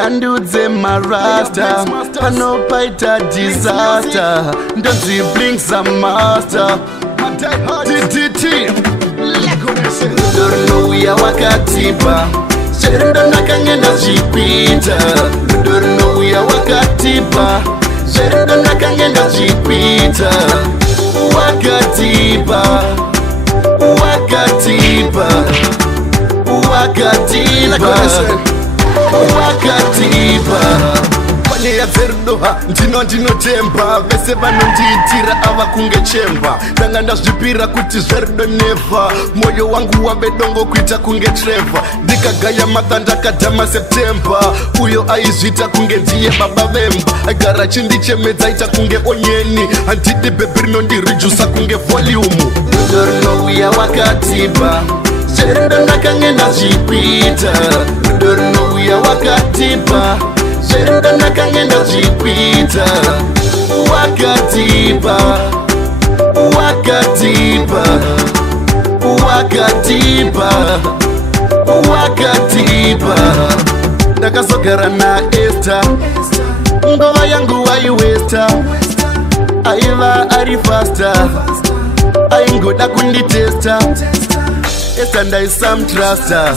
ngandudze marasta panopaita disaster ndonzi blink master TTT ndorunouya wakatipa chero ndakangenda zvikuita ndorunouya wakatipa chero ndakangenda zvikuita wakatipa wakatipa wakatipa wakatipa panyaya dzerudoha ndinotemba vese vanondiitira ava kunge chemba ndanga ndazvipira kuti zverudo neva mwoyo wangu wave dongo kuita kunge treva ndikagaya madanda kadhama septemba uyo aizvita kunge ndiye baba vemba agara chindichemedza ita kunge onyeni handidi bhebhi rinondirijusa kunge volumu rudo rinouya wakatipa chero ndakangenda zvikuita rudo rinouya wakatipa chero ndakangenda zvikuita wakatipa wakatipa wakatipa wakatipa ndakazogara naEsther ngova yangu waiwesta aiva ari fasta aingoda kunditesta Esther ndaisamtrasta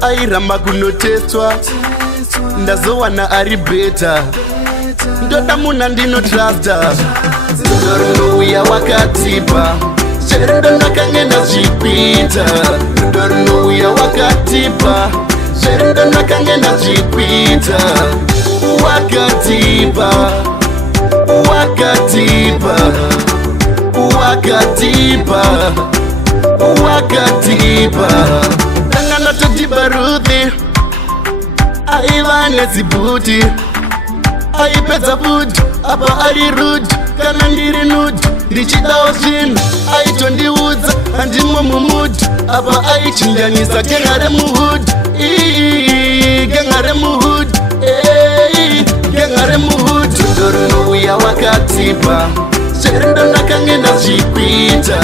airamba kunotestwa ndazowana ari beta ndoda muna ndinotrasta ndorunouya wakatipa chero ndakangenda zvikuita ndorunouya wakatipa chero ndakangenda zvikuita wakatipa wakatipa wakatipa wakatipa ndanga ndatodiba Ruthi aiva nezibuti aipedza budi apa ari rudi kana ndiri nudi ndichidawo zvinhu aitondiudza handimo mumudi apa aichinjanisa genga remuhudi genga remuhudi genga remuhudi ndorunouya wakatipa chero ndakangenda zvikuita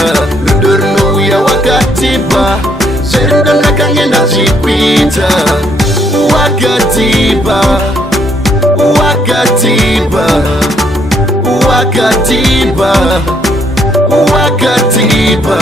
rudo rinouya wakatipa chero ndakangenda zvikuita wakatipa wakatipa wakatipa wakatipa